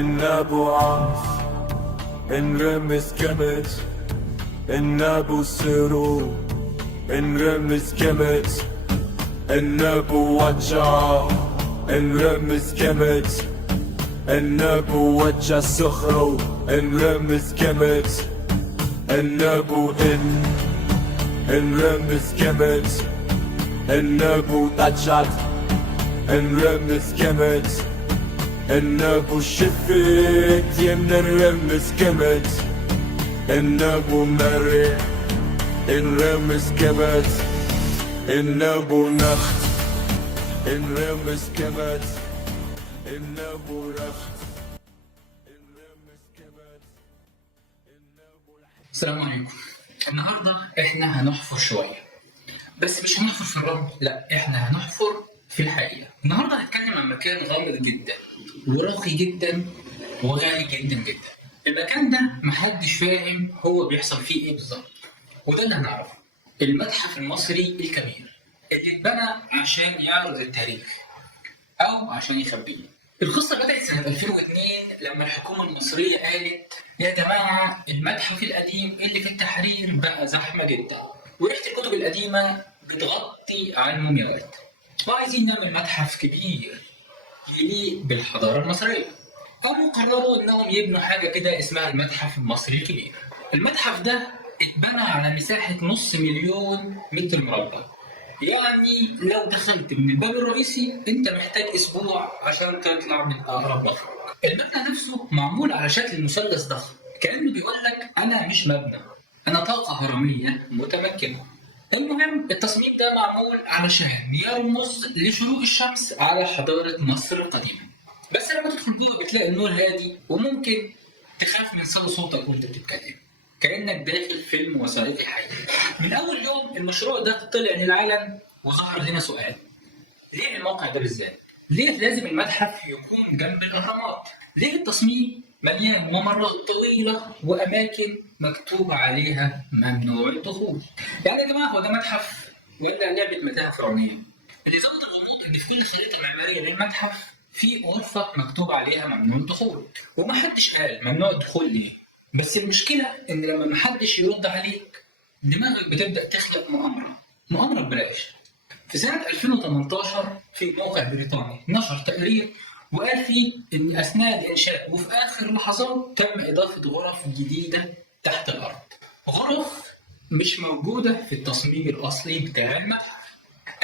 النابو عاف انرمز كمت النابو سرو انرمز كمت النابو وجع انرمز كمت النابو وجع سخرو انرمز كمت النابو انرمز كمت النابو تجعت انرمز كمت النابو شفت يمنا نرمز كمت النابو مري نرمز كمت النابو نخت نرمز كمت النابو رخت نرمز كمت النابو. السلام عليكم. النهارده احنا هنحفر شويه، بس مش هنحفر في الرمل، لا احنا هنحفر في الحقيقه. النهارده هنتكلم عن مكان غامض جدا وراقي جدا وغالي جدا جدا. المكان ده محدش فاهم هو بيحصل فيه ايه بالظبط، وده اللي هنعرفه. المتحف المصري الكبير اللي اتبنى عشان يعرض التاريخ او عشان يخبيه. القصه بدات سنه 2002 لما الحكومه المصريه قالت يا جماعه المتحف القديم اللي في التحرير بقى زحمه جدا وريحه الكتب القديمه بتغطي على المومياوات، وعايزين نعمل متحف كبير يليق بالحضاره المصريه. قاموا قرروا انهم يبنوا حاجه كده اسمها المتحف المصري الكبير. المتحف ده اتبنى على مساحه 500,000 متر مربع، يعني لو دخلت من الباب الرئيسي انت محتاج اسبوع عشان تطلع من اقرب مخرج. المبنى نفسه معمول على شكل مثلث ضخم، كانه بيقول لك انا مش مبنى، انا طاقه هرميه متمكنه. المهم التصميم ده معمول علشان يرمز لشروق الشمس على حضاره مصر القديمه. بس لما تدخل جوه بتلاقي النور هادي وممكن تخاف من صدى صوتك وانت بتتكلم، كأنك داخل فيلم وثائقي حي. من أول يوم المشروع ده طلع للعالم وظهر لنا سؤال: ليه الموقع ده بالذات؟ ليه لازم المتحف يكون جنب الأهرامات؟ ليه التصميم مليان ممرات طويلة وأماكن مكتوب عليها ممنوع الدخول؟ يعني يا جماعة هو ده متحف ولا لعبة متاهة فرعونية؟ اللي زود الغموض إن في كل خريطة معمارية للمتحف في غرفة مكتوب عليها ممنوع الدخول، ومحدش قال ممنوع الدخول ليه. بس المشكلة إن لما محدش يرد عليك دماغك بتبدأ تخلق مؤامرة ببلاش. في سنة 2018 في موقع بريطاني نشر تقرير وقال فيه إن أثناء الإنشاء وفي آخر لحظات تم إضافة غرف جديدة تحت الأرض، غرف مش موجودة في التصميم الأصلي بتاع المتحف.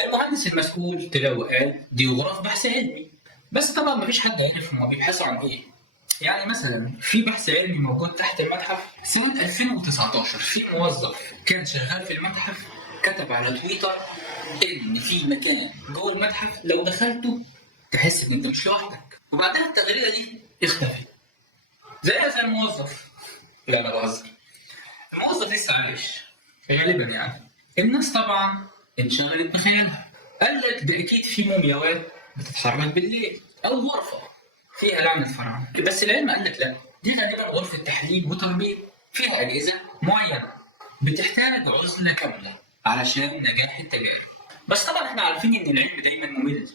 المهندس المسؤول طلع وقال دي غرف بحث علمي، بس طبعا مفيش حد عارف هما بيبحثوا عن إيه. يعني مثلا في بحث علمي موجود تحت المتحف سنة 2019 في موظف كان شغال في المتحف كتب على تويتر إن في مكان جوه المتحف لو دخلته تحس إن أنت مش لوحدك، وبعدها التغريدة دي اختفت زي الموظف. لا أنا بهزر، الموظف لسه عايش غالبا. يعني الناس طبعا انشغلت بخيالها، قال لك ده أكيد في مومياوات بتتحرك بالليل أو غرفة فيها لعنة فراعنة. بس العلم قال لك لا، دي غالبا غرفة تحليل وتربية فيها أجهزة معينة بتحتاج عزلة كاملة علشان نجاح التجارب. بس طبعا احنا عارفين ان العلم دايما ممل.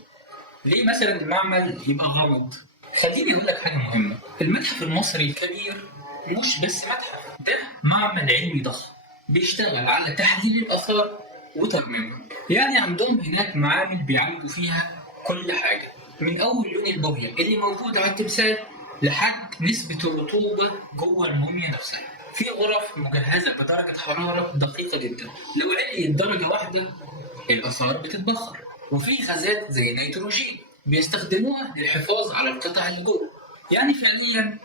ليه مثلا المعمل يبقى غامض؟ خليني اقول لك حاجة مهمة، المتحف المصري الكبير مش بس متحف، ده معمل علمي ضخم بيشتغل على تحليل الآثار وترميمها. يعني عندهم هناك معامل بيعالجوا فيها كل حاجة، من أول لون البوية اللي موجود على التمثال لحد نسبة الرطوبة جوه الموميا نفسها. في غرف مجهزة بدرجة حرارة دقيقة جدا، لو عليت درجة واحدة الآثار بتتبخر. وفي غازات زي النيتروجين بيستخدموها للحفاظ على القطع اللي جوه. يعني فعليا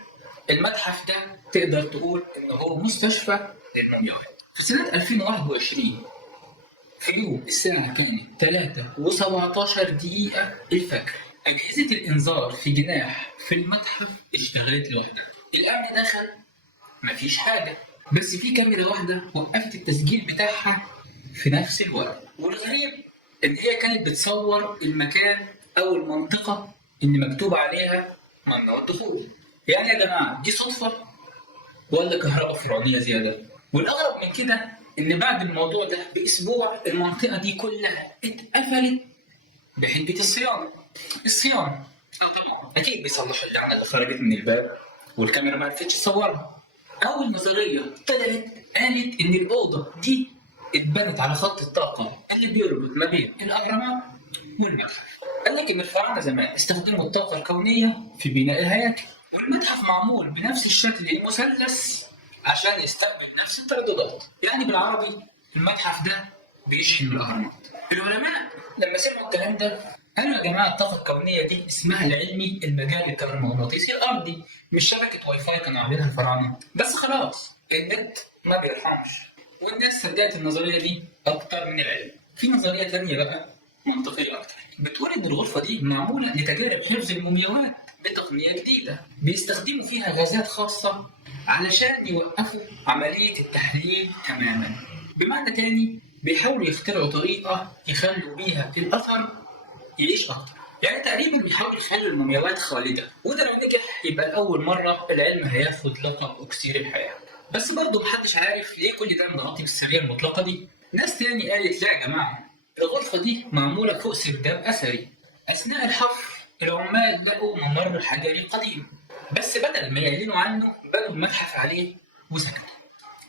المتحف ده تقدر تقول إنه هو مستشفى للمومياوات. في سنة 2021 في يوم الساعة كانت 3:17 الفجر، أجهزة الإنذار في جناح في المتحف اشتغلت لوحدها. الأمن دخل مفيش حاجة، بس في كاميرا واحدة وقفت التسجيل بتاعها في نفس الوقت. والغريب إن هي كانت بتصور المكان أو المنطقة اللي مكتوب عليها ممنوع الدخول. يعني يا جماعة دي صدفة ولا كهرباء فرعونية زيادة؟ والأغرب من كده إن بعد الموضوع ده بأسبوع المنطقة دي كلها اتقفلت بحجة الصيانة. طبعا اكيد بيصلحوا اللعنه اللي خرجت من الباب والكاميرا ما عرفتش تصورها. اول نظريه طلعت قالت ان الاوضه دي اتبنت على خط الطاقه اللي بيربط ما بين الاهرامات والمتحف. قال لك ان الفراعنه زمان استخدموا الطاقه الكونيه في بناء الهياكل، والمتحف معمول بنفس الشكل المثلث عشان يستقبل نفس الترددات. يعني بالعربي المتحف ده بيشحن من الاهرامات. العلماء لما سمعوا الكلام ده قالوا يا جماعه الطاقه الكونيه دي اسمها العلمي المجال الكهرومغناطيسي الارضي، مش شبكه واي فاي كانوا عاملينها الفراعنه. بس خلاص النت ما بيرحمش، والناس صدقت النظريه دي اكتر من العلم. في نظريه ثانيه بقى منطقيه اكتر بتقول ان الغرفه دي معموله لتجارب حفظ المومياوات بتقنيه جديده، بيستخدموا فيها غازات خاصه علشان يوقفوا عمليه التحليل تماما. بمعنى تاني بيحاولوا يخترعوا طريقه يخلوا بيها الاثر يعيش اكتر. يعني تقريبا بيحاولوا يخلوا المومياوات خالده، وده لو نجح يبقى لاول مره العلم هياخد لقب اكسير الحياه. بس برضه محدش عارف ليه كل ده متغطي بالسريه المطلقه دي. ناس تاني قالت لا يا جماعه الغرفه دي معموله فوق سرداب اثري، اثناء الحفر العمال لقوا ممر حجري قديم، بس بدل ما يعلنوا عنه بنوا المتحف عليه وسكتوا.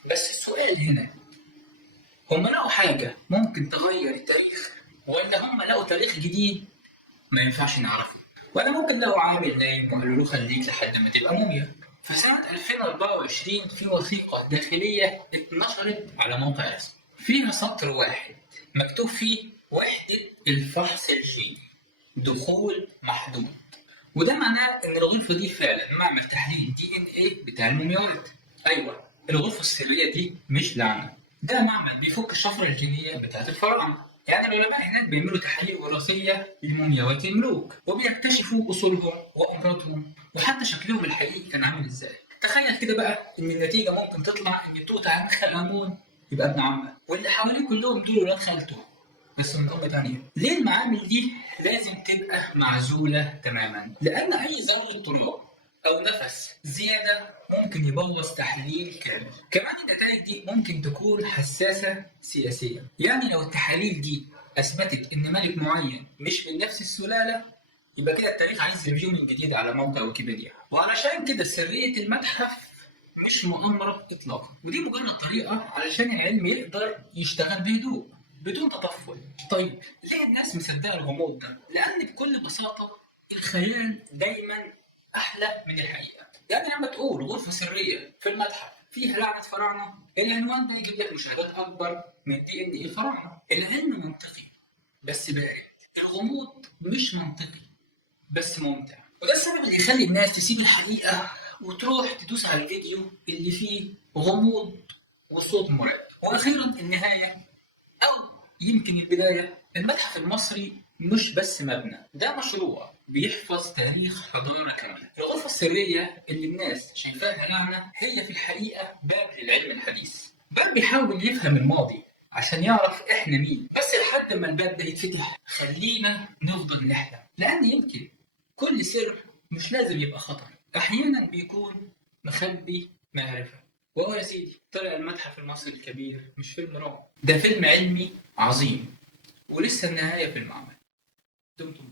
بس السؤال هنا، هم لقوا حاجة ممكن تغير التاريخ، ولا هم لقوا تاريخ جديد ما ينفعش نعرفه؟ ولا ممكن لقوا عامل نايم وقالوا له خليك لحد ما تبقى موميا؟ في سنة 2024 في وثيقة داخلية اتنشرت على موقع رسمي فيها سطر واحد مكتوب فيه وحدة الفحص الجيني دخول محدود، وده معناه ان الغرفة دي فعلا معمل تحليل DNA بتاع المومياوات. ايوه الغرفة السرية دي مش لعنة، ده معمل بيفك الشفرة الجينية بتاعت الفراعنة. يعني العلماء هناك بيعملوا تحاليل وراثية لمومياوات الملوك وبيكتشفوا أصولهم وأمراضهم وحتى شكلهم الحقيقي كان عامل ازاي. تخيل كده بقى إن النتيجة ممكن تطلع إن توت عنخ آمون يبقى ابن عمه، واللي حواليه كلهم دول ولاد خالته بس من أم تانية. ليه المعامل دي لازم تبقى معزولة تماما؟ لأن أي ذرة تراب أو نفس زيادة ممكن يبوظ تحليل كامل. كمان النتائج دي ممكن تكون حساسة سياسيا، يعني لو التحاليل دي أثبتت إن ملك معين مش من نفس السلالة يبقى كده التاريخ عايز ريفيو من جديد على موقع ويكيبيديا. وعلشان كده سرية المتحف مش مؤامرة إطلاقا، ودي مجرد طريقة علشان العلم يقدر يشتغل بهدوء بدون تطفل. طيب ليه الناس مصدقة الغموض ده؟ لأن بكل بساطة الخيال دايما أحلى من الحقيقة. يعني لما تقول غرفة سرية في المتحف فيها لعنة فراعنة، العنوان ده يجيب لك مشاهدات أكبر من DNA فراعنة. العلم منطقي بس بارد، الغموض مش منطقي بس ممتع، وده السبب اللي يخلي الناس تسيب الحقيقة وتروح تدوس على الفيديو اللي فيه غموض وصوت مرعب. وأخيرا النهاية أو يمكن البداية، المتحف المصري مش بس مبنى، ده مشروع بيحفظ تاريخ حضارة كاملة. الغرفة السرية اللي الناس شايفاها لعنة هي في الحقيقة باب للعلم الحديث، باب بيحاول يفهم الماضي عشان يعرف احنا مين. بس لحد ما الباب ده يتفتح خلينا نفضل نحلم، لأن يمكن كل سر مش لازم يبقى خطر، أحيانا بيكون مخبي معرفة. وهو يا سيدي طلع المتحف المصري الكبير مش فيلم رعب، ده فيلم علمي عظيم ولسه النهاية في المعمل. دمتم